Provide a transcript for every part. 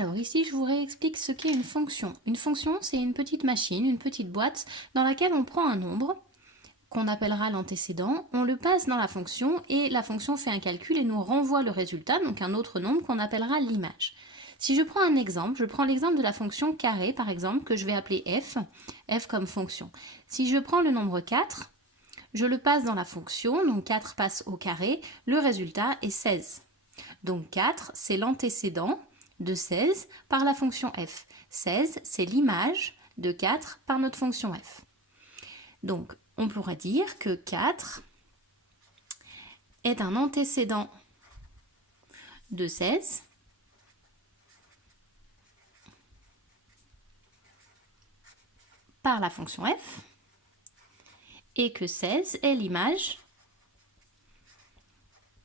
Alors ici, je vous réexplique ce qu'est une fonction. Une fonction, c'est une petite machine, une petite boîte dans laquelle on prend un nombre qu'on appellera l'antécédent, on le passe dans la fonction et la fonction fait un calcul et nous renvoie le résultat, donc un autre nombre qu'on appellera l'image. Si je prends un exemple, je prends l'exemple de la fonction carré par exemple que je vais appeler f comme fonction. Si je prends le nombre 4, je le passe dans la fonction, donc 4 passe au carré, le résultat est 16. Donc 4, c'est l'antécédent de 16 par la fonction f. 16, c'est l'image de 4 par notre fonction f. Donc, on pourrait dire que 4 est un antécédent de 16 par la fonction f et que 16 est l'image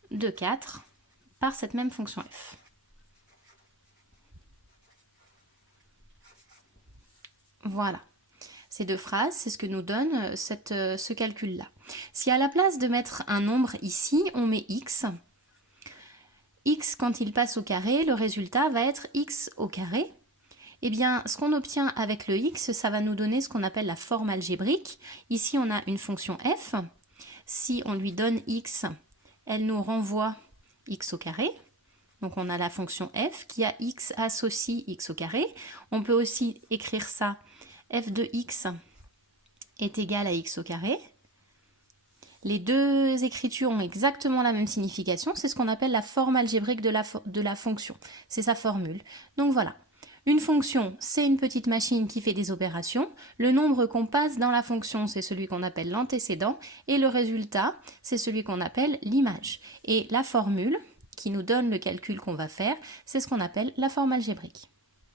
de 4 par cette même fonction f. Voilà. Ces deux phrases, c'est ce que nous donne ce calcul-là. Si à la place de mettre un nombre ici, on met x, quand il passe au carré, le résultat va être x au carré. Eh bien, ce qu'on obtient avec le x, ça va nous donner ce qu'on appelle la forme algébrique. Ici, on a une fonction f. Si on lui donne x, elle nous renvoie x au carré. Donc, on a la fonction f qui a x associe x au carré. On peut aussi écrire ça, f de x est égal à x au carré. Les deux écritures ont exactement la même signification. C'est ce qu'on appelle la forme algébrique de la fonction. C'est sa formule. Donc, voilà. Une fonction, c'est une petite machine qui fait des opérations. Le nombre qu'on passe dans la fonction, c'est celui qu'on appelle l'antécédent. Et le résultat, c'est celui qu'on appelle l'image. Et la formule qui nous donne le calcul qu'on va faire, c'est ce qu'on appelle la forme algébrique.